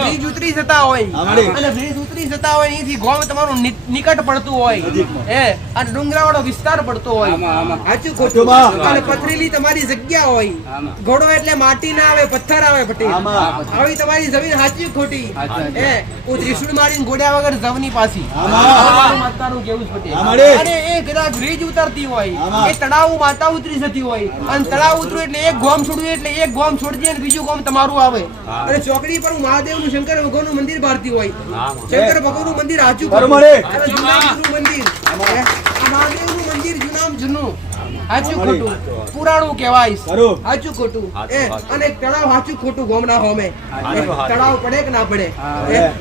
Bridge ઉતરી જતા હોય અને બ્રિજ ઉતરી જતા હોય અહીંથી ગોમ તમારું નિકટ પડતું હોય અને ડુંગરાવાળો વિસ્તાર પડતો હોય સાચું ખોટું અને પથરીલી તમારી જગ્યા હોય ઘોડો એટલે માટી ના આવે પથ્થર આવે પટેલ આવી તમારી જમીન સાચી ખોટી હું ત્રિશુળ મારીને ઘોડ્યા વગર જવની પાછી માતાનું કેવું પટેલ અને એ કદાચ બ્રિજ ઉતરતી હોય એ તળાવ માતા ઉતરી જતી હોય અને તળાવ ઉતરું એટલે એક ગોમ છોડવું એટલે એક ગોમ છોડજે અને બીજું ગોમ તમારું આવે અને ચોકડી પર મહાદેવ નું શંકર ભગવાન નું મંદિર ભારતી હોય શંકર ભગવાન નું મંદિર હાચું મંદિર મહાદેવ નું મંદિર જૂનામ જૂનું હાચું ખોટું પુરાણું કહેવાય હાચું ખોટું અને તળાવ હાચું ખોટું ગોમના હોમે તળાવ પડે કે ના પડે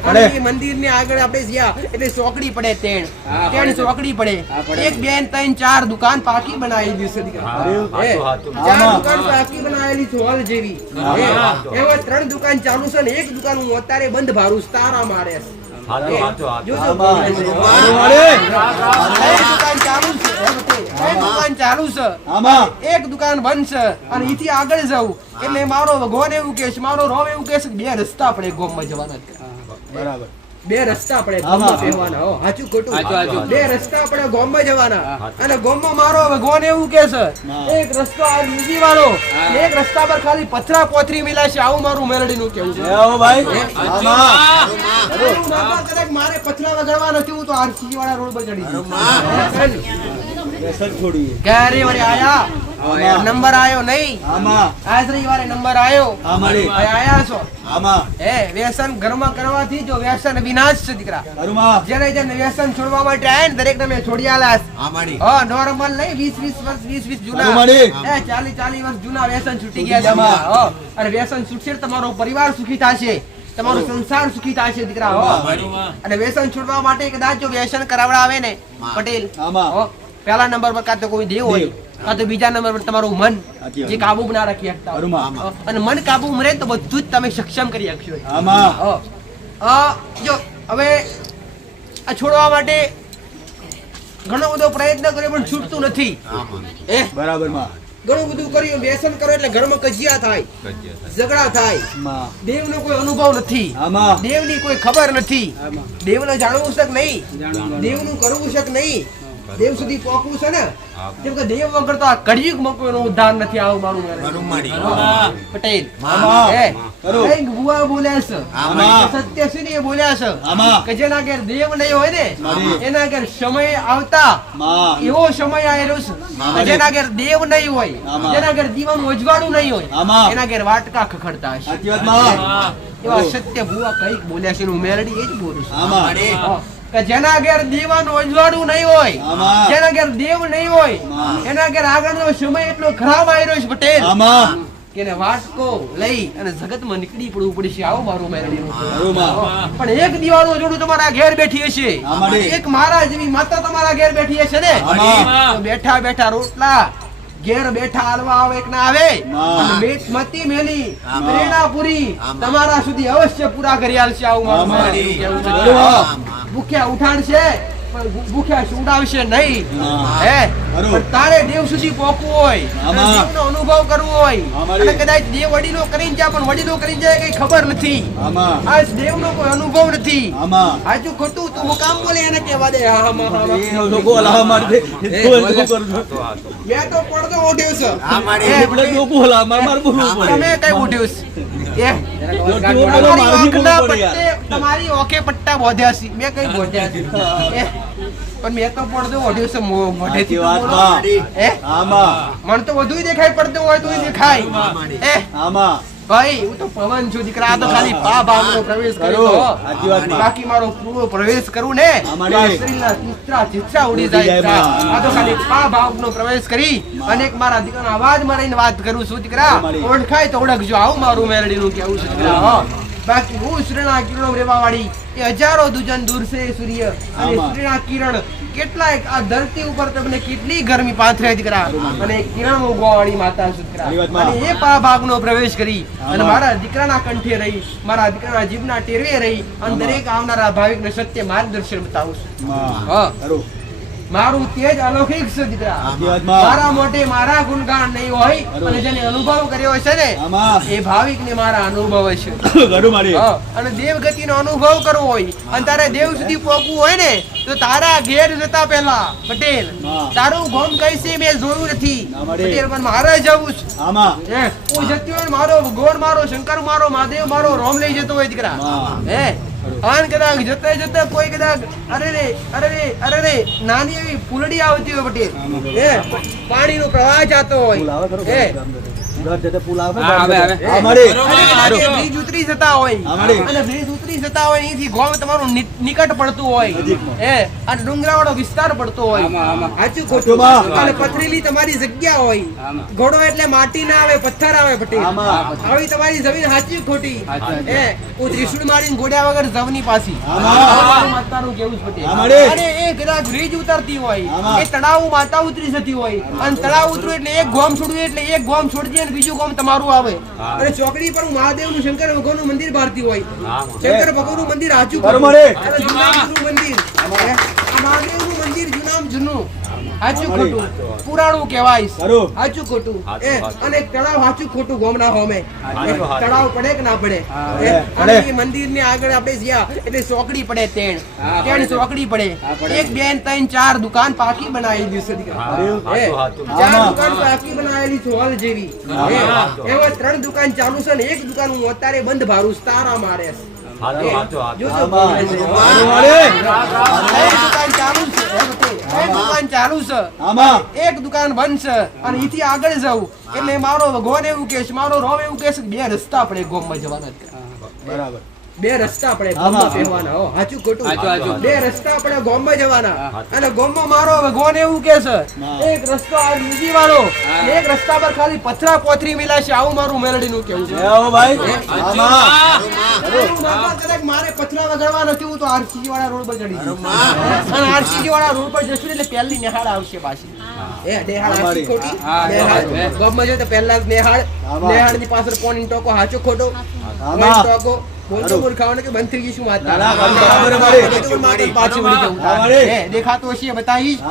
અને એ મંદિર ની આગળ આપણે જ્યાં એટલે ચોકડી પડે તેણ ચોકડી પડે 1 2 3 4 દુકાન પાકી બનાવી દીધી છે 4 દુકાન પાકી બનાવેલી છે હોલ જેવી એમાં 3 દુકાન ચાલુ છે ને એક દુકાન હું અત્યારે બંધ ભારું તારા મારે એક દુકાન બંધ છે અને એથી આગળ જવું એટલે મારો ભગવાન એવું કે મારો રોમ એવું કે બે રસ્તા પડે ગોમમાં જવાના બરાબર બે રસ્તા પડે ગોમમાં પહેવાના સાચું ખોટું બે રસ્તા પડે ગોમમાં જવાના અને ગોમમાં મારો ભગવાન એવું કે છે એક રસ્તો આ બીજી વાળો એક રસ્તા પર ખાલી પથરા પોથરી મિલાશે આવું મારું મેલડી નું કેવું છે મારે પથરા વગાડવા નથી હું તો આરસી વાળા રોડ પર ચડી ક્યારે વળી આયા નંબર આયો નહીં આજ રવિવારે નંબર આયો આયા છો વ્યસન ઘરમાં કરવાથી જો વ્યસન વિનાશ છે દીકરા જેને જેને વ્યસન છોડવા માટે આયા ને દરેક ને છોડી આલાસ નોર્મલ નહીં 20 વર્ષ જૂના 40 વર્ષ જૂના વ્યસન છૂટી ગયા અને વ્યસન છૂટશે તમારો પરિવાર સુખી થશે તમારો સંસાર સુખી થશે દીકરા અને વ્યસન છોડવા માટે કદાચ જો વ્યસન કરાવડાવે ને પટેલ પહેલા નંબર પર કાં તો કોઈ દેવ હોય કાં તો બીજા નંબર પર તમારું મન જે કાબુ ના રાખી શકતા અને મન કાબુ રહે તો બધું જ તમે સક્ષમ કરી શકશો જો હવે આ છોડવા માટે ઘણો બધો પ્રયત્ન કર્યો પણ છૂટતું નથી બરાબર ઘણું બધું કર્યું વ્યસન કરો એટલે ઘરમાં કજિયા થાય ઝઘડા થાય દેવ નો કોઈ અનુભવ નથી દેવ ની કોઈ ખબર નથી દેવ ને જાણવું છે કે નહીં દેવ નું કરવું છે કે નહીં દેવ સુધી પહોંચવું છે ને કેમ કે દેવ વગર તો આ કળિયુગ માં કોઈનો ઉદ્ધાર નથી આવું મારું પટેલ ભુવા બોલ્યા છે સત્યસિંહ બોલ્યા છે કે જેના ઘેર દેવ નહીં હોય ને એના ઘેર સમય આવતા એવો સમય આવેલો છે જેના ઘેર દેવ નહીં હોય જેના ઘેર દીવાનું અજવાળું નહીં હોય એના ઘેર વાટકા ખખડતા હશે એવા સત્ય ભુવા કઈક બોલ્યા છે મેલડી એ જ બોલું છું જેના ઘેર દીવાનું અજવાળું નહીં હોય જેના ઘેર દેવ નહીં હોય એના ઘેર આગળનો સમય એટલો ખરાબ આવ્યો છે પટેલ કે વાટકો લઈ અને જગતમાં નીકળી પડવું પડશે આવું મારું મેલડી પણ એક દીવાનું જોડું તમારા ઘેર બેઠી હશે એક મારા જેવી માતા તમારા ઘેર બેઠી હશે ને બેઠા બેઠા રોટલા ઘેર બેઠા હાલવા આવે કે ના આવે મતી મેલી પ્રેરણા પૂરી તમારા સુધી અવશ્ય પૂરા કરી આલશે આવું મારું મેલડી કેવું છે ભૂખ્યા ઉઠાડશે ભૂખ્યા સુડાવશે નહીં પણ તારે દેવ સુધી પહોંચવું હોય દેવનો અનુભવ કરવો હોય અને કદાચ દેવ વડીલો કરીને જાય પણ વડીલો કરીને જાય કઈ ખબર નથી આજ દેવનો કોઈ અનુભવ નથી આજુ ખોટું તું મુકામ બોલે એને કહેવા દે મેં તો પડદો ઓઢ્યો છે તમે કઈ ઉઠ્યું તમારી ઓકે પટ્ટા બોધ્યા છે મેં કઈ બોધ્યા છે પણ મેં તો પડદો ઓઢ્યો છે મોઢેથી મને તો વધુ દેખાય પડતો હોય તો દેખાય ભાઈ હું તો પવન છું દીકરા આ તો ખાલી પા ભાવનો પ્રવેશ કર્યો બાકી મારો પૂરો પ્રવેશ કરું ને શરીરના ચિત્રા ઉડી જાય આ તો ખાલી પા ભાવનો પ્રવેશ કરી અને એક મારા દીકરાનો અવાજ મારીને વાત કરું છું દીકરા ઓળખાય તો ઓળખજો આવું મારું મેલડીનું કેવું છે દીકરા બાકી હું સૂર્યના કિરણો રેવા વાળી એ હજારો દુજન દૂર છે સૂર્ય અને સૂર્યના કિરણ કેટલાય આ ધરતી ઉપર તમને કેટલી ગરમી પાથરે દીકરા અને કિરણ ઉગવાવાળી માતા દીકરા અને એ પા ભાગનો પ્રવેશ કરી અને મારા દીકરાના કંઠે રહી મારા દીકરાના જીભના ટેરવે રહી અને દરેક આવનારા ભાવિકને સત્ય માર્ગદર્શન બતાવું છું મારું તેજ અલૌકિક છે દીકરા. મારા મોટે મારા ગુણગાન નહીં હોય અને જેને અનુભવ કર્યો છે ને એ ભાવિક ને મારા અનુભવ છે. અને દેવગતિ નો અનુભવ કરવો હોય અને તારે દેવ સુધી પહોંચવું હોય ને તો તારા ઘેર જતા પહેલા પટેલ તારું ગોમ કઈ છે મેં જોયું નથી પટેલ, પણ મારે જવું છે. હું જતી હોય મારો ભગવાન મારો શંકર મારો મહાદેવ મારો રોમ લઈ જતો હોય દીકરા. આન કદાચ જતા જતા કોઈ કદાચ અરે રે નાની એવી ફૂલડી આવતી હોય પટેલ, પાણી નો પ્રવાહ જતો હોય, બ્રિજ ઉતરી જતા હોય અહીંથી ગોમ તમારું નિકટ પડતું હોય અને ડુંગરાવાળો વિસ્તાર પડતો હોય, સાચું ખોટું, અને પથરીલી તમારી જગ્યા હોય, ઘોડો એટલે માટી ના આવે પથ્થર આવે પટેલ, આવી તમારી જમીન સાચી ખોટી. હું ત્રિશુળ મારીને ગોડ્યા વગર જવની પાછી માતાનું કેવું પટેલ. અને એ કદાચ બ્રિજ ઉતરતી હોય એ તળાવ માતા ઉતરી જતી હોય અને તળાવ ઉતરું એટલે એક ગોમ છોડવું એટલે એક ગોમ છોડજે બીજું ગામ તમારું આવે. અને ચોકડી પર મહાદેવ નું શંકર ભગવાન નું મંદિર ભારતી હોય, શંકર ભગવાન નું મંદિર હાચું મંદિર, મહાદેવ નું મંદિર જૂનામ જૂનું, હાચું ખોટું પુરાણું કહેવાય, હાચું ખોટું. અને તળાવ હાચું ખોટું ગોમના હોમે તળાવ પડે કે ના પડે. અને મંદિર ની આગળ આપણે જ્યાં એટલે ચોકડી પડે, તેણ ચોકડી પડે, 1 2 3 4 દુકાન પાકી બનાવેલી છે, 4 દુકાન પાકી બનાવેલી છે હોલ જેવી. એમાં 3 દુકાન ચાલુ છે ને 1 દુકાન હું અત્યારે બંધ ભારું તારા મારે છે. એક દુકાન બંધ છે અને અહીંથી આગળ જવું એટલે મારો ભગવાન એવું કે છે, મારો રોમ એવું કે છે, 2 રસ્તા પડે ગોમમાં જવાના. બરાબર, 2 રસ્તા પડે ગોમમાં પહેવાના. હો હાચું ખોટું, 2 રસ્તા પડે ગોમમાં જવાના. અને ગોમમાં મારો ભગવાન એવું કે છે એક રસ્તો આ બીજી વાળો, એક રસ્તા પર ખાલી પથરા પોથરી મિલાશે. આવું મારું મેલડી નું કેવું છે. કદાચ મારે પથરા વગાડવા નથી હું તો આરસીજી વાળા રોડ પર ચડી જઈશ અને આરસીજી વાળા રોડ પર જશું એટલે પહેલી નેહાળ આવશે પાછી. નેહાળ આરસી ખોટી, ગોમમાં જો તો પહેલા નેહાળ ની પાછળ પોણી ટોકો હાચો ખોટો ટોકો બોલતો બોલ ખાવાનું કે બંધ થઈ ગઈ શું વાત પાછી વળી જવું. દેખાતું હશે બતાવીશ,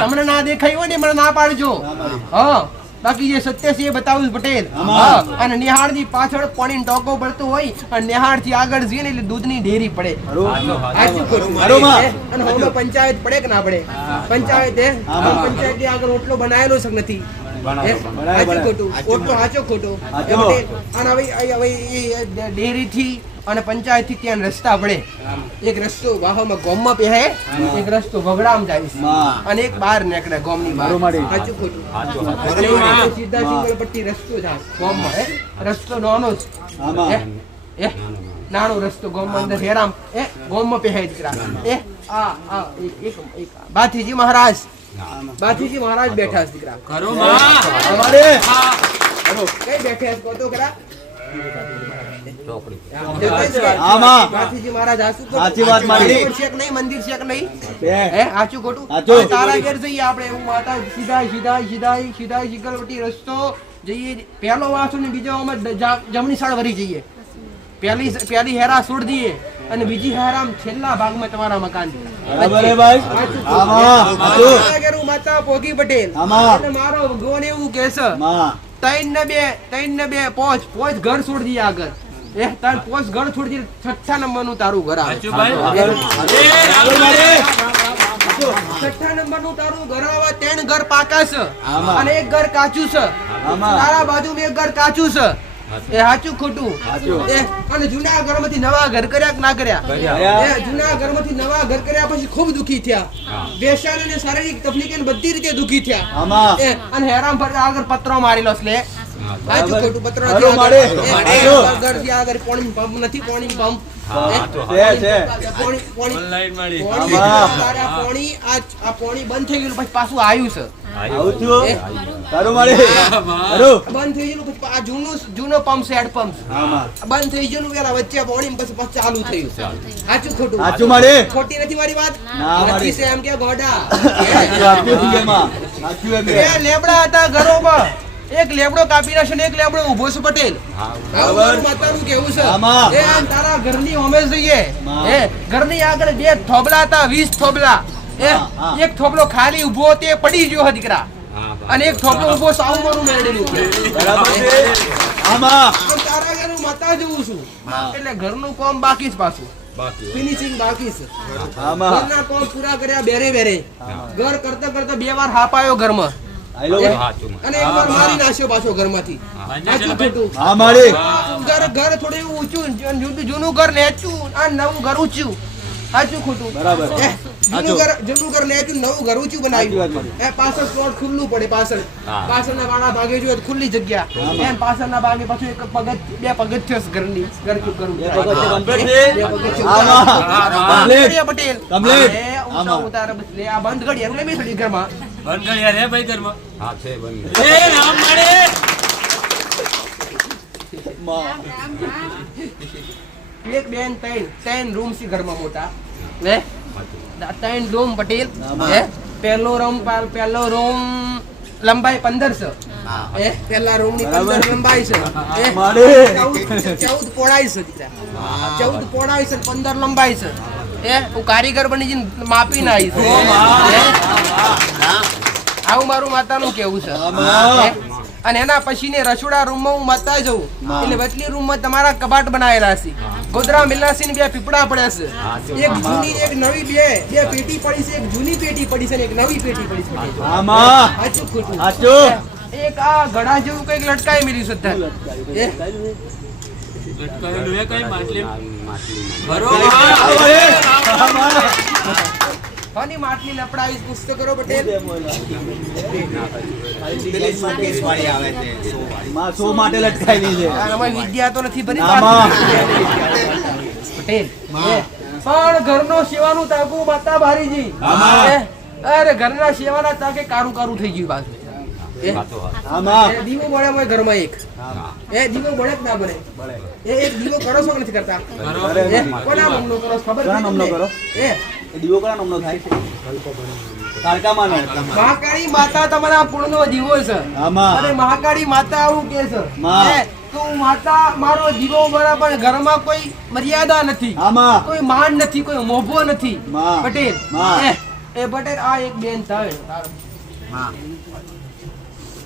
તમને ના દેખાય હોય ને મને ના પાડજો. હા બાકી જે સત્ય છે એ બતાવું પટેલ. અને નિહાળ ની પાછળ પાણી ટોકો પડતો હોય અને નિહાળ થી આગળ જઈએ ને એટલે દૂધ ની ડેરી પડે. અને હવે પંચાયત પડે કે ના પડે? પંચાયત પંચાયત ની આગળ ઓટલો બનાવેલો છે નથી, ઓટલો હાચો ખોટો. અને હવે ડેરી થી અને પંચાયત થી ત્યાં રસ્તા પડે. એક રસ્તો વાહમાં ગોમમાં પહેરે, એક રસ્તો વગડામ જાય અને એક બહાર નીકળે ગોમ ની બહાર. સાચું ખોટું? સીધા સિંગલ પટ્ટી રસ્તો જાય ગોમમાં. રસ્તો નાનો જ નાનો રસ્તો ગોમમાં અંદર હેરામ ગોમમાં પહેરે દીકરા. બાથીજી મહારાજ બેઠા છે દીકરા. કઈ બેઠે તો કરા પેલો વાસુ ને બીજો જમણી સાઈડ વળી જઈએ. પેલી હેરા છોડ દઈએ અને બીજી હેરામ છેલ્લા ભાગમાં તમારા મકાન. માતા પોગી પટેલ મારો ભગવાન એવું કે છે 3 ને 2 પોચ ઘર છોડ દઈએ આગળ. તાર પોચ ઘર છોડી દઈએ, 6 નંબર નું તારું ઘર આવે. 6 નંબર નું તારું ઘર આવે. 3 ઘર પાકા છે અને 1 ઘર કાચું છે. તારા બાજુ 1 ઘર કાચું છે. એ હાચું ખોટું? અને જૂના ઘર માંથી નવા ઘર કર્યા કે ના કર્યા? જૂના ઘર માંથી નવા ઘર કર્યા પછી ખૂબ દુખી થયા. વ્યસન અને શારીરિક તકલીફ બધી રીતે દુખી થયા. અને હેરામ ફરતા આગળ પત્રો મારેલો છે. હાચું ખોટું? પત્રો ઘર થી આગળ પાણી પંપ નથી, પાણી પંપ પાણી બંધ થઈ ગયું પછી પાછું આવ્યું છે. બંધ થઈ ગયું પછી આ જૂનો પંપ છે, હેડ પંપ બંધ થઈ ગયું પેલા વચ્ચે પાણી પછી ચાલુ થયું. સાચું ખોટું? ખોટી નથી મારી વાત? નથી છે એમ કે ગોડા. લેબડા હતા ઘરોમાં, એક લેબડો કાપી નાખશે ને એક લેબડો ઉભો છે પટેલ. માતાનું કેવું છે તારા ઘરની હોમે જઈએ ઘરની આગળ 2 થોબલા હતા, 20 થોબલા. એક થોબલો ખાલી ઊભો તે પડી ગયો દીકરા અને એક થોબલો ઊભો સાવ મારું મેળેલું બરાબર છે આમાં તારા ઘરનું માતા જેવું છું એટલે ઘરનું કામ બાકી જ પાછું ફિનિશિંગ બાકી છે આમાં ઘરના કામ પૂરા કર્યા બેરે બેરે ઘર કરતા કરતા 2 વાર હાપ આવ્યો ઘરમાં આયલો અને એક વાર મારી નાખ્યો પાછો ઘરમાંથી સાચું ખોટું? હા મારી ઘર થોડું એવું ઊંચું જૂનું ઘર નેચું આ નવું ઘર ઊંચું સાચું ખોટું? બરાબર જૂનું ઘર નેચું નવું ઘર ઊંચું બનાવ્યું એ પાછળ પ્લોટ ખુલ્લું પડે પાછળના વાળા ભાગે જોઈએ તો ખુલ્લી જગ્યા એમ પાછળના ભાગે પાછું એક બે પગથિયો છે ઘરની ઘર કેવું કરવું પટેલ ઉતારે બસ લે આ બંધ ઘડી એટલે બેસડી ઘરમાં બંધ કરી યાર હે ભાઈ ઘરમાં હા છે બંધ એ રામ માડે એક બેન ત્રણ રૂમ છે ઘરમાં મોટા હે ત્રણ રૂમ પટેલ હે પહેલો રૂમ લંબાઈ 15 છે હે પહેલા રૂમ ની 15 લંબાઈ છે હે 14 પહોળાઈ છે દીકરા 14 પહોળાઈ છે 15 લંબાઈ છે હે હું કારીગર બની જઈને માપી ના આવી છું આવું મારું માતાનું કેવું છે અને એના પછી ને રસોડા રૂમમાં હું માતા જઉં એટલે વચલી રૂમમાં તમારા કબાટ બનાવેલા છે ગોદરા મિલાસી બે પીપળા પડ્યા છે એક જૂની એક નવી બે પેટી પડી છે એક જૂની પેટી પડી છે અને એક નવી પેટી પડી છે આમાં સાચું ખોટું? સાચું એક આ ઘડા જેવું કઈક લટકાઈ મેલ્યું છે ત્યાં. લટકાવેલું હે કઈ માટલી કોની માટલી લપડાવીશ પૂછતો કરો પટેલ માં સો માટે લટકાયેલી છે અમારી વિદ્યા તો નથી બની આમાં. પટેલ પણ ઘરનો સેવાનું તાકું માતા બારીજી આમાં. અરે ઘરના સેવાના તાકે કારું કારું થઈ ગયું પાછું આમાં દીવો બળે હોય ઘરમાં એક દીવો બળે કે ના બળે એક દીવો કરો છો કે નથી કરતા કોના નામનો કરો છો? ખબર કોના નામનો કરો? એ દીવો કોના નામનો થાય કાળકામાંનો મહાકાળી માતા તમારા પૂર્ણનો દીવો છે આમાં. અને મહાકાળી માતા આવું કે છે માં. તો માતા મારો દીવો બરાબર ઘરમાં કોઈ મર્યાદા નથી આમાં. કોઈ માન નથી કોઈ મોભો નથી માં. પટેલ માં. એ પટેલ આ એક બેન ત્રણ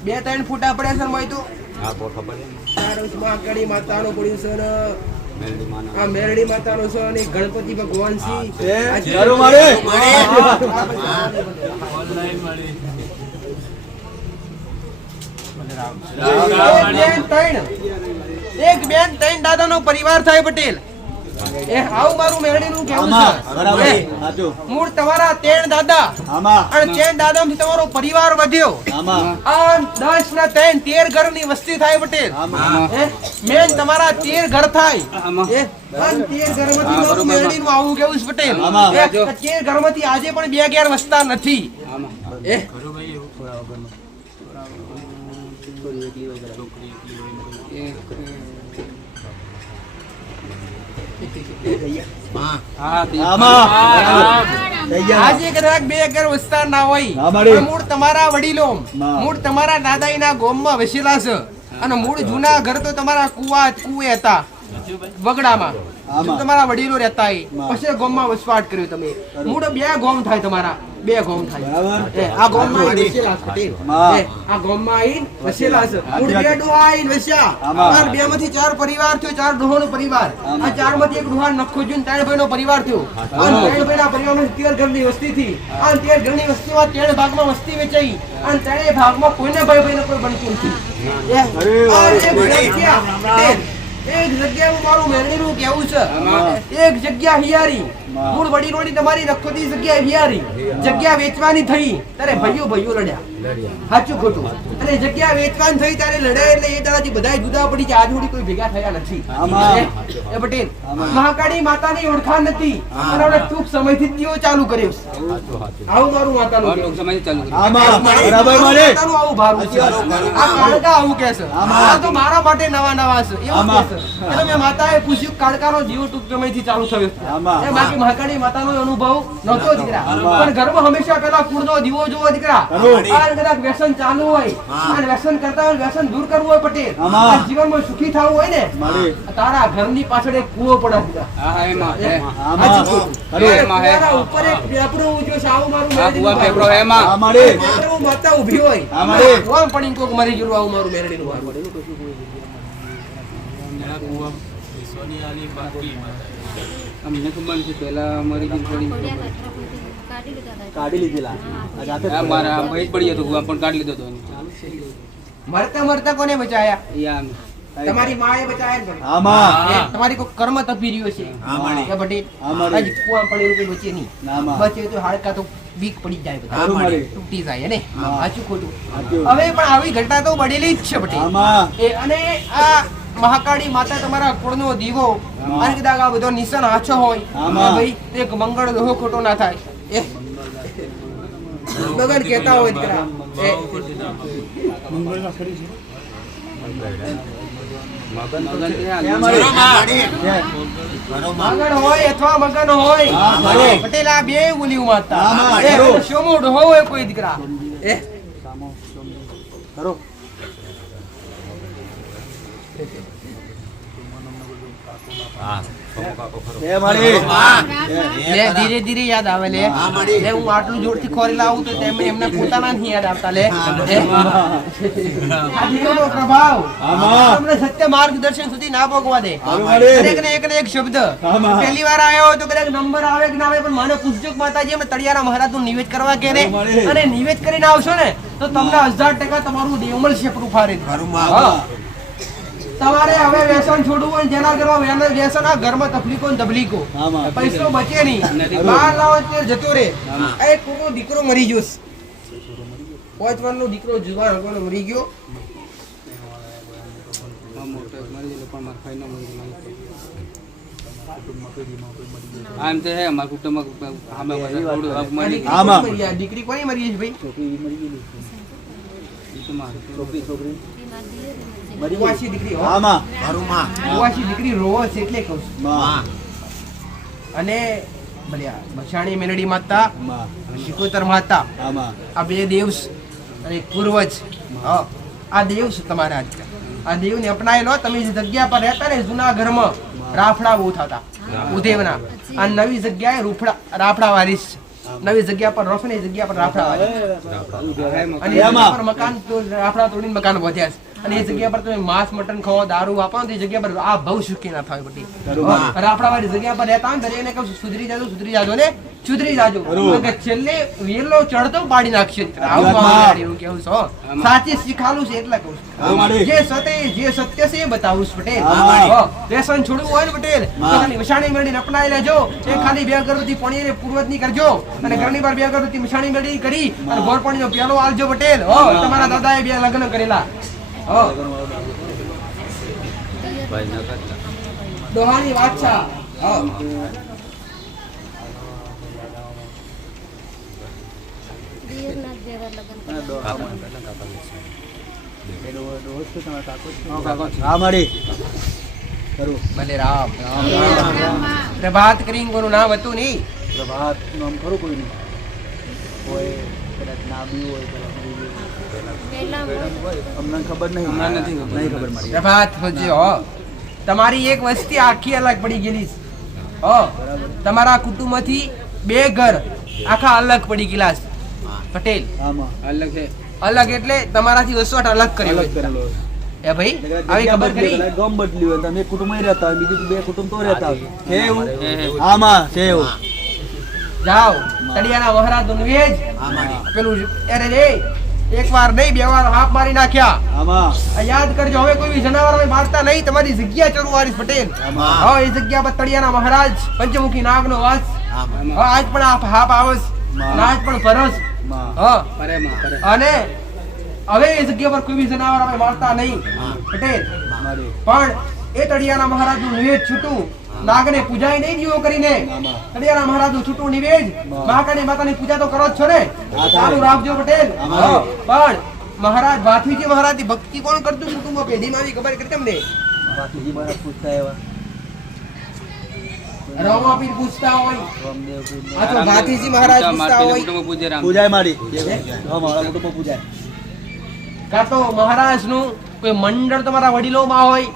બે ત્રણ ફૂટા પડ્યા છે મોય તો હા બહુ ખબર છે તારો મહાકાળી માતાનો પડ્યું છે ને મેલડી માના આ મેરડી માતાનો છે અને ગણપતિ ભગવાન છે એ ઘરો મારે ઓનલાઈન મળી એક બેન ત્રણ દાદાનો પરિવાર થાય પટેલ એ આવું મારું મેરડીનું કેવું આમાં બરાબર છે સાચું મૂળ તમારા ત્રણ દાદા આમાં અને ત્રણ દાદામાંથી તમારો પરિવાર વધ્યો આમાં આ 10 ના 3 13 ઘરની વસ્તી થાય પટેલ આમાં. મેન તમારા 13 ઘર થાય એ આ 13 ઘરમાંથી મારું મેરડીનું આવું કેવું છે પટેલ આમાં. 13 ઘરમાંથી આજે પણ બે ઘેર વસતા નથી એ ખરું ભાઈ એવું આમાં થઈ ગયા આજે કદાચ બે ઘર વસતા ના હોય હા, મારી. પણ મૂળ તમારા વડીલો માં. મૂળ તમારા દાદાઈના ગોમમાં વસેલા છે અને મૂળ જૂના ઘર તો તમારા કુએ હતા વગડામાં આમાં. તમારા વડીલો રહેતા હોય માં. પછી ગોમમાં વસવાટ કર્યો તમે મૂળ બે ગોમ થાય તમારા બે ગોમ થાય બરાબર. એ આ ગોમમાં આવીને વસેલા છે પટેલ. માં. એ આ ગોમમાં આવીને વસેલા છે મૂળ બે ડોહા આવીને વસ્યા આમાં. અને બે માંથી 4 પરિવાર થયો 4 ડોહાનો પરિવાર આમાં. આ 4 માંથી એક ડોહા નખો જોઈને 3 ભાઈનો પરિવાર થયો અને 3 ભાઈના પરિવારમાં 13 ઘરની વસ્તી થી અને 13 ઘરની વસ્તીમાં 3 ભાગમાં વસ્તી વેચાઈ અને 3 ભાગમાં કોઈને ભાઈ ભાઈને કોઈ બનતું નથી અરે વાહ. એક જગ્યાએ મારું મેરડીનું કેવું છે એક જગ્યા હિયારી માં. મૂળ વડીલોની તમારી નખોતી જગ્યા હિયારી જગ્યા વેચવાની થઈ ત્યારે ભાઈઓ લડ્યા સાચું ખોટું અને જગ્યા વેચવાની થઈ ત્યારે લડાઈ એટલે એ દાડાથી બધાય જુદા પડી ગયા આજ સુધી કોઈ ભેગા થયા નથી આમાં. એ પટેલ આમાં. મહાકાળી માતાની ઓળખાણ નથી અને હવે ટૂંક સમયથી તેઓ ચાલુ કર્યું છે. આવું મારું માતાનું કેવું છે. આમાં બરાબર મારે માતાનું આવું ભારું છે. આ કાળકા આવું કહે છે. આમાં. આ તો મારા માટે નવા નવા છે એવું આમાં. કહે છે. એટલે મેં માતાએ પૂછ્યું કાળકાનો જીવ ટૂંક સમયથી ચાલુ થયો છે. આમાં. એ બાકી મહાકાળી માતાનો અનુભવ નહોતો દીકરા, પણ ઘરમાં હંમેશા પેલા કુળનો દીવો જોવો દીકરા. બરોબર. આ કદાચ વ્યસન ચાલુ હોય અને વ્યસન કરતા હોય, વ્યસન દૂર કરવું હોય પટેલ, આમાં. આ જીવનમાં સુખી થવું હોય ને, મારી. તારા ઘરની પાછળ એક કૂવો પડે દીકરા. આમાં. કુવાના ઉપર એક પેપરું ઊંચું છે, આવું મારું મેરડીનું આ બાર. મારી. પેપરું માતા ઊભી હોય, મારી. કુવામાં પડીને કોક મરી ગયેલું, આવું મારું મેરડીનું બાર. એના કુવા વિશ્વની આલી બાકી અમને ખબર નથી, પહેલા અમારી જે થોડી કાઢી લીધેલા. આ જાતે જ મારા ભાઈ જ પડી હતો કુવા પણ કાઢી લીધો હતો મરતા મરતા કોને બચાયા? યા તમારી માએ બચાયા ને. આમાં. તમારી કોઈ કર્મ તપી રહ્યો છે કે પટેલ, આમાં. આજ કુવામાં પડેલું કોઈ બચે નહીં. આમાં. બચે તો હાડકા તો બીક પડી જાય બધા. સારું મારી. તૂટી જાય ને. હા. સાચું ખોટું? સાચું. હવે પણ આવી ઘટના તો બનેલી જ છે પટેલ. આમાં. અને આ મહાકાળી માતા તમારા કુળનો દીવો, આમાં. અને કદાચ આ બધો નિશાન આછો હોય આમાં. તો ભાઈ એક મંગળ દોહો ખોટો ના થાય. એ બગડ કહેતા હોય દીકરા. એ મગન હોય અથવા મગન હોય, હા, ખરું. પટેલ આ બે ઉલી માતા. આમાં, એ ખરું. શોમો ડોહો હોય કોઈ દીકરા. એ ખરો. એ મારી. લે ધીરે ધીરે યાદ આવે લે. લે હું આટલું જોરથી ખોરી લાવું તો તેમને એમને પોતાના નહીં યાદ આવતા. લે આ દીકરાનો પ્રભાવ આમાં. તમને સત્ય માર્ગદર્શન સુધી ના ભોગવા દે. ખરું મારી. દરેક ને એક શબ્દ આમાં. પહેલી વાર આવ્યો હોય તો કદાચ નંબર આવે કે ના આવે, પણ મને પૂછજો કે માતાજી અમે તળિયાના મહારાજ નું નિવેદ કરવા કે ને, ખરું મારી. અને નિવેદ કરીને આવશો ને તો તમને 1000% તમારું દેવ મળશે પ્રૂફારે. તમારે હવે વ્યસન છોડવું હોય, જેના ઘરમાં વ્યસન, આ ઘરમાં તકલીફો ને તકલીફો, આમાં. પૈસો બચે નહીં, બહાર લાવો તે જતો રે. આ એક કોકનો દીકરો મરી ગયો છે. 5 વર્ષનો દીકરો જુવાન હતો ને મરી ગયો. આમ તો હે અમારા કુટુંબમાં આ દીકરી આમાં. કોની મરી? આ દીકરી કોની મરી છે ભાઈ? છોકરી મરી ગયેલી. છોકરી. કુવાસી દીકરી હો. આમાં. કુવાસી દીકરી રોવે છે એટલે કહું છું. માં. અને ભલ્યા મશાણી મેલડી માતા, માં. શિકોતર માતા, આમાં. આ બે દેવ અને એક પૂર્વજ. હા, આ દેવ છે તમારા આજકાલ. આ દેવને અપનાયેલો. તમે જે જગ્યા પર રહેતા ને જૂના ઘરમાં રાફડા બહુ થતા ઉદેવના, આ નવી જગ્યાએ રાફડા વારીશ. નવી જગ્યા પર રોશની જગ્યા પર રાફડા વારીશ. અને એ જગ્યા પર મકાન રાફડા તોડીને મકાન વધ્યા છે. અને એ જગ્યા પર તમે માંસ મટન ખાઓ, દારૂ વાપરો ને એ જગ્યા પર આ બહુ સુખી ના થાય બધી. રાફડા વાળી જગ્યા પર રહેતા હોય દરેકને કહું સુધરી જાજો ને સુધરી જાજો. કારણ કે છેલ્લે વેલો ચડતો પાડી નાખશે. આવું મારું કેવું છે. સાચી શીખાલું છે એટલે કહું છું. જે સત્ય છે એ બતાવું છું પટેલ. વ્યસન છોડવું હોય ને પટેલ તો ખાલી મશાણી મેળવીને અપનાવી લેજો. એ ખાલી 2 અગરબત્તી પાણી પૂર્વજની કરજો, અને ઘરની બાર 2 અગરબત્તી મશાણી મેળવી કરી અને ગોળ પાણીનો પ્યાલો આલજો પટેલ. તમારા દાદાએ 2 લગ્ન કરેલા. દોહાની વાત છે. હા મારી. ખરું. ભલે રામ. પ્રભાત કરીને કોનું નામ હતું નહીં. પ્રભાત નામ ખરું કોઈ નહીં હોય, કદાચ ના બી હોય, કદાચ નહીં બી હોય. અમને ખબર નહીં. નહીં ખબર મારી. પ્રભાત હોજો. તમારી એક વસ્તી આખી અલગ પડી ગયેલી છે. તમારા કુટુંબમાંથી 2 ઘર આખા અલગ પડી ગયેલા છે પટેલ. આમાં. અલગ છે. અલગ એટલે તમારાથી વસવાટ અલગ કર્યો અલગ કરેલો. એ ભાઈ આવી ખબર કરી. ગામ બદલ્યું હોય, તમે કુટુંબ રહેતા હોય, બીજું 2 કુટુંબ તો રહેતા હોય. છે એવું? આમાં છે એવું. જાઓ તળિયાના મહારાજ નું નિવેદ પેલું અરે રે એક વાર નહીં 2 વાર હાફ મારી નાખ્યા. આમાં. આ યાદ કરજો, હવે કોઈ બી જનાવર અમે મારતા નહીં. તમારી જગ્યા ચોરવારી પટેલ. હા, એ જગ્યા પર તળિયાના મહારાજ પંચમુખી નાગનો વાસ. હા, આજ પણ આ હાફ આવસ, આજ પણ પરસ. હા, અને હવે એ જગ્યા પર કોઈ બી જનાવર અમે મારતા નહીં પટેલ. પણ એ તળિયાના મહારાજ નું નિવેદ છૂટું નાગને પૂજાય નહીં દીવો કરીને. તળિયાના મહારાજ નું છૂટું નિવેદ મહાકાળી માતાની પૂજા તો કરો જ છો ને, સારું રાખજો પટેલ. પણ મહારાજ ભાથીજી મહારાજ ની ભક્તિ કોણ કરતું કુટુંબ પેઢીમાં આવી ખબર કરી તમને? વાસુજી મહારાજ પૂછતા એવા રામાપીર પૂછતા હોય, રામદેવ પીર અથવા ભાતીજી મહારાજ પૂછતા હોય, કુટુંબ પૂજ્ય રામ પૂજાય મારી હા મારા કુટુંબ પૂજાય કાં તો મહારાજનું કોઈ મંડળ તમારા વડીલોમાં હોય,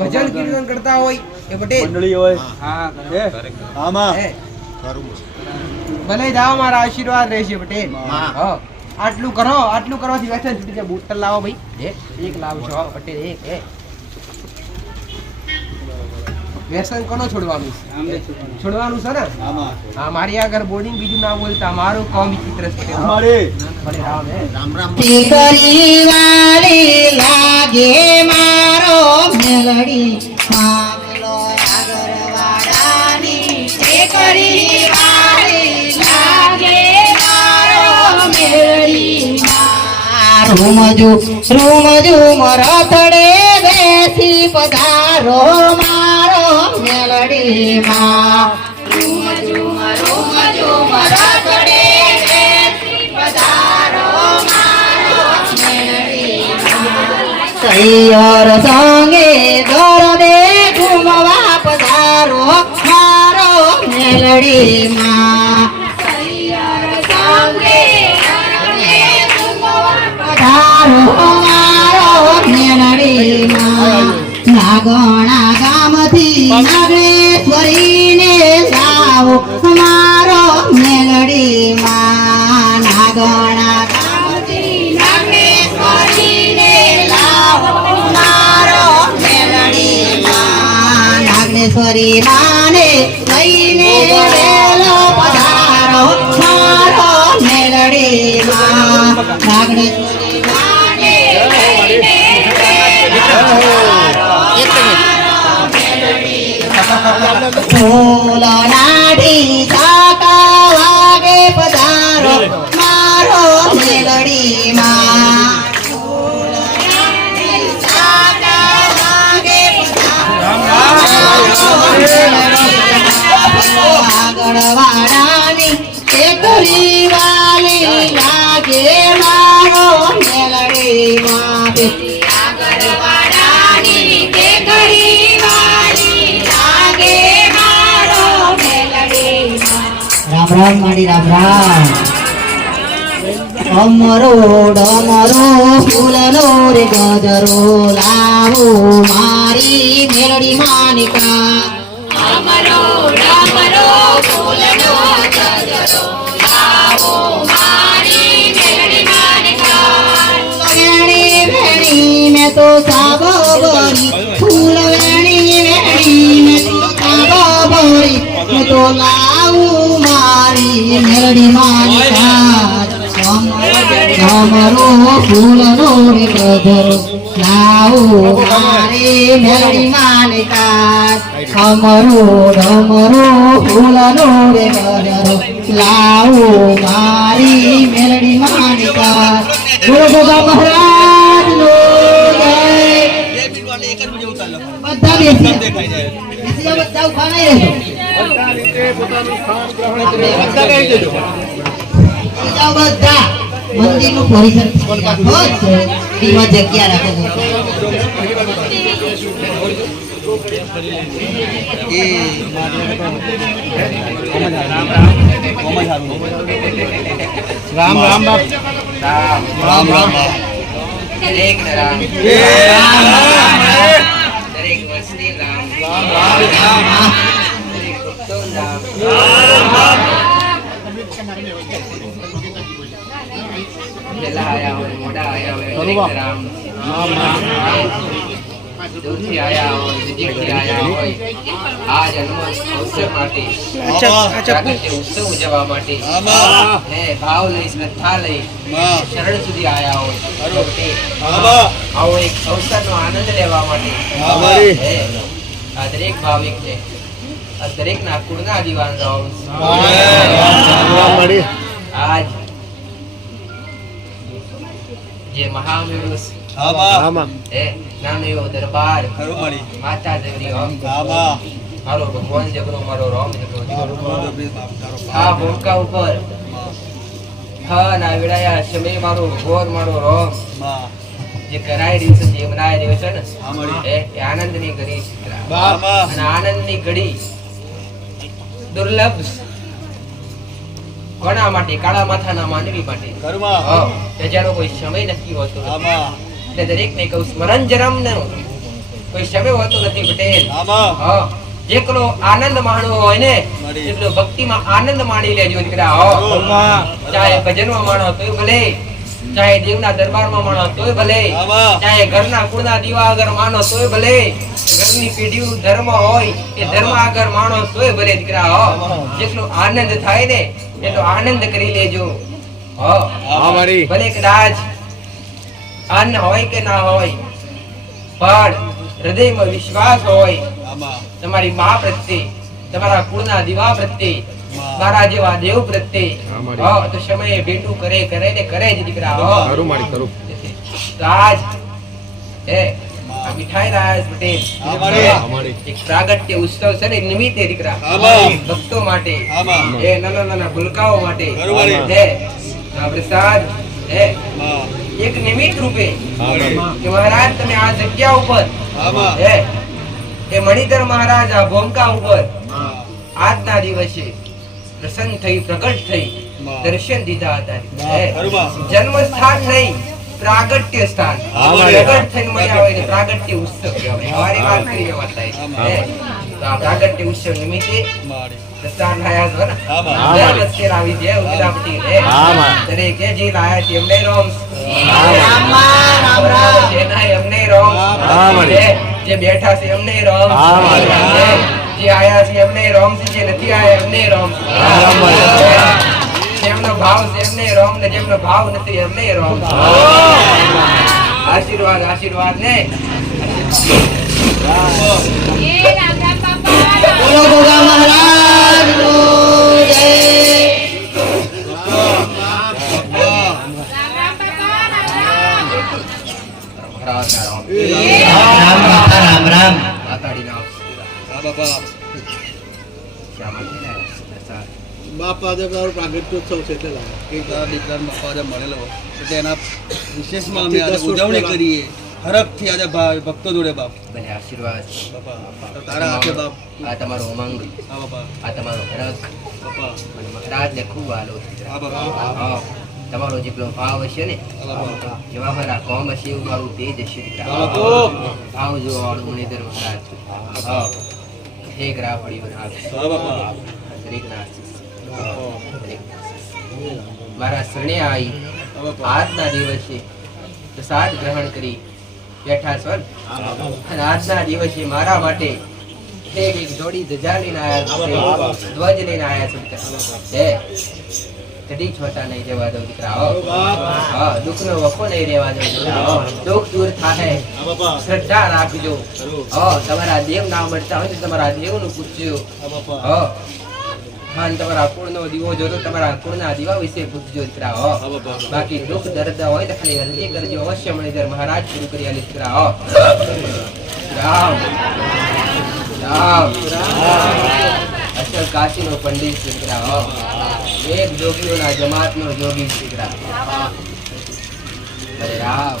ભજન કીર્તન કરતા હોય એ પટેલ મંડળી હોય હા હે આમાં હે. ભલે જાઓ, મારા આશીર્વાદ રહેશે પટેલ. હા. આટલું કરો, આટલું કરવાથી વ્યસન છૂટી જાય. બોટલ લાવો ભાઈ, એક લાવશો પટેલ, એક હે. વ્યસન કોનો છોડવાનું છે? આમને છોડવાનું. છોડવાનું છે ને? આમાં હા, મારી આગળ બોર્ડિંગ બીજું ના બોલતા, મારું કોમ વિચિત્ર છે પટેલ. અમારી ભલે રામ હે. ટીકરી વાળી લાગે મારો મેલડી મામલો આગરવાડાની ટીકરી વાળી લાગે મારો મેલડી રૂમજુ મરથડે બેસી પધારો મારો મેલડી માં રૂમજુ મરથડે બેસી પધારો તૈયાર સંગે દોરદે ઘુમવા પધારો મારો મેલડી માં તૈયાર સંગે દોરદે ઘુમવા પધારો મારો મેલડી માં નાગણા ગામથી નાગેશ્વરીને લાવો મારો મેલડી માં નાગણા ગામથી નાગેશ્વરીને નાગેશ્વરી માને લઈને વેલો પધારો મારો મેલડી માં નાગેશ્વરી માને લઈને ફૂલ નાડી સાકા વાગે પધારો મારો મેલડી માં આગળવાડાની ટેકરી વાલી લાગે મારો મેલડી માં આગળવાડાની ટેકરી વાલી લાગે મારો મેલડી માં રામ રામ માડી રામ રામ અમરો ડમરો ફૂલનો રે ગજરો લાવો મારી મેલડી માનિકા અમરો ડમરો ફૂલનો ગજરો લાવો મારી મેલડી માનિકા વેણી વેણી મેં તો સાબો બોરી ફૂલ વેણી વેણી મેં તો સાબો બોરી મેં તો લાવું મારી મેલડી માનિકા અમરો ફૂલનો રે ગજરો લાવો મારી મેલડી માનિકા અમરો ડમરો ફૂલનો રે ગજરો લાવો મારી મેલડી માનિકા બોલો બાબા મહારાજનો જય બધા બેસી બધા ઉભા નહીં રહેજો જાઓ બધા મંદિરનું પરિસર રાખો એમાં જગ્યા રાખો રામ રામ બાપ રામ રામ દરેક રામ, દરેક વસ્તી રામ, દરેક ભક્તો રામ. પેલા આયા હોય, મોડા આયા હોય, દરેક રામ. દૂરથી આયા હોય, નજીકથી આયા હોય, આ જન્મ અવસર માટે, પ્રાગટ્ય ઉત્સવ ઉજવવા માટે હે ભાવ લઈ, શ્રદ્ધા લઈ, શરણ સુધી આયા હોય, આવો એક અવસરનો આનંદ લેવા માટે હે આ દરેક ભાવિક છે, આ દરેકના કુળના દીવાન રામ. આજ જે મહામેળો હે નાનો એવો દરબાર માતા જગરી મારો ભગવાન જગરો, મારો રામ જગરો, આ ભૂમકા ઉપર હા ના વેળાયા સમય મારો ભગવાન, મારો રામ જે કરાય રહ્યું છે, જે મનાય રહ્યો છે ને એ આનંદની ઘડી છે. અને આનંદની ઘડી દુર્લભ કોના માટે? કાળા માથાના માનવી માટે. હા, કે જેનો કોઈ સમય નથી હોતો. એટલે દરેકને કહું સ્મરણ જરમનો કોઈ સમય હોતો નથી પટેલ. હા, જેટલો આનંદ માણવો હોય ને એટલો ભક્તિમાં આનંદ માણી લેજો દીકરા. હા, ચાહે ભજનમાં માણો તોય ભલે, ચાહે દેવના દરબારમાં માણો તોય ભલે, ચાહે ઘરના કુળના દીવા આગળ માનો તોય ભલે, ઘરની પેઢીનું ધર્મ હોય એ ધર્મ આગળ માણો તોય ભલે દીકરા. હા, જેટલો આનંદ થાય ને એટલો આનંદ કરી લેજો. હા, ભલે કદાચ અન્ન હોય કે ના હોય, પણ હૃદયમાં વિશ્વાસ હોય તમારી મા પ્રત્યે, તમારા કુળના દીવા પ્રત્યે, મારા જેવા દેવ પ્રત્યે, તો સમયે ભેટું કરે કરે ને કરે જ દીકરા. તો આજ આ મીઠાઈ રાજ પટેલ એક પ્રાગટ્ય ઉત્સવ છે ને નિમિત્તે દીકરા, ભક્તો માટે, નાના નાના ભૂલકાઓ માટે આ પ્રસાદ એક નિમિત્ત રૂપે કે મહારાજ તમે આ જગ્યા ઉપર એ મણિધર મહારાજ આ ભોમકા ઉપર આજના દિવસે પ્રસન્ન થઈ, પ્રગટ થઈ, દર્શન દીધા હતા. જન્મ સ્થાન નહીં, પ્રાગટ્ય સ્થાન. પ્રગટ થઈને મળ્યા હોય ને પ્રાગટ્ય ઉત્સવ કહેવાય. હવારે વાત કરી વાત થાય. તો આ પ્રાગટ્ય ઉત્સવ નિમિત્તે પ્રસ્થાન લાયા છો ને, દર વચ્ચે લાવી દે ઉદરાપટી રે. દરેકે જે લાયા છે એમને રોમ એમને રોમ, જે બેઠા છે એમને રોમ, જે આયા છે એમને રોમ, જે નથી આયા એમને રોમ, જેમનો ભાવ છે એમને રોમ ને જેમનો ભાવ નથી એમને રોમ. આશીર્વાદ આશીર્વાદ ને બોલો ગોગા મહારાજનો જય. રામ બાપા રામ રામ. બાપા જે પ્રાગટ્યોત્સવ છે તે દીકરા બાપા મળેલો એટલે એના વિશેષમાં અમે આજે ઉજવણી કરીએ હરખથી આજે ભક્તો જોડે બાપ. બને આશીર્વાદ બાપા તારા હાથે બાપ. આ તમારો ઉમંગ, હા બાપા, આ તમારો હરખ બાપા, અને મહારાજને ખૂબ આલો. હા બાપા, હા, તમારો જેટલો ભાવ હશે ને જેવા મારા કોમ હશે એવું મારું તેજ હશે દીકરા. ભાવ જો વાળું મણિધર મહારાજ. હા, એક રાપડી બનાવે દરેકના મારા શરણે આવી આજના દિવસે પ્રસાદ ગ્રહણ કરી બેઠા છો ને, અને આજના દિવસે મારા માટે એક જોડી ધજા લઈને આવ્યા છે, ધ્વજ લઈને આવ્યા છે. કદી છોટા નહીં રહેવા દો દીકરા. હા, દુઃખનો વખો નહીં રહેવા દો દીકરા. દુઃખ દૂર થાય, શ્રદ્ધા રાખજો. તમારા દેવ ના મળતા હોય તો તમારા દેવનું પૂછજો. તમારા કુળનો દીવો જોતો તમારા કુળના દીવા વિશે પૂછજો દીકરા. બાકી દુઃખ દર્દ હોય તો ખાલી અરજી કરજો, અવશ્ય મણિધર મહારાજ પૂરું કરી આલે દીકરા. રામ રામ અસલ કાશીનો પંડિત દીકરા, એક જોગીઓના જમાતનો જોગી દીકરા. હરે રામ.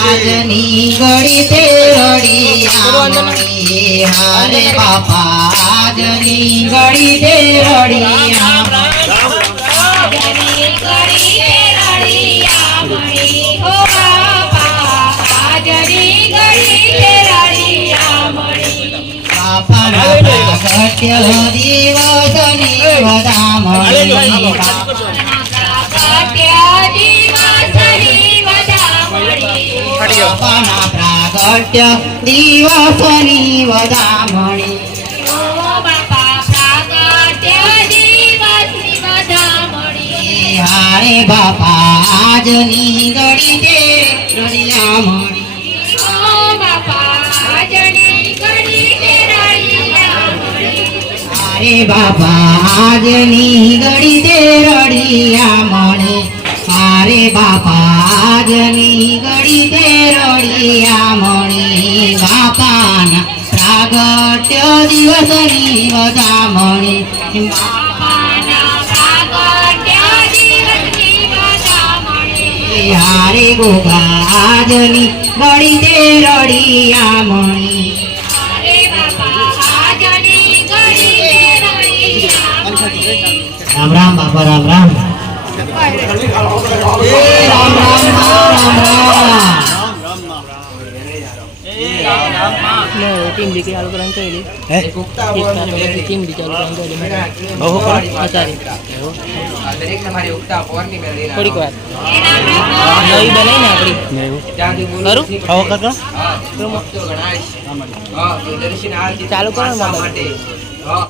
આજની ઘડી તે રડિયા હારે બાપા, આજની ઘડી તે રડિયા બાપાના પ્રાગટ્ય દિવસની વધામણી. બાપાના પ્રાગટ્ય દિવસની વધામણી. હારે બાપા આજની ઘડી તે રડિયામણી. હારે બાપા આજની ઘડી તે રડિયામણી. હારે બાપા આજની ઘડી તે રડિયામણી. બાપાના પ્રાગટ્ય દિવસની વધામણી. હારે ગોગા આજની ઘડી તે રડિયામણી. હારે રામ રામ બાપા રામ રામ ટીમ દીકરી આલુ કરવાનું કહેલી ટીમ દીકરી આલુ થોડીક વાર નવી બનાવી ને આપણી ખરું ચાલુ કરો ને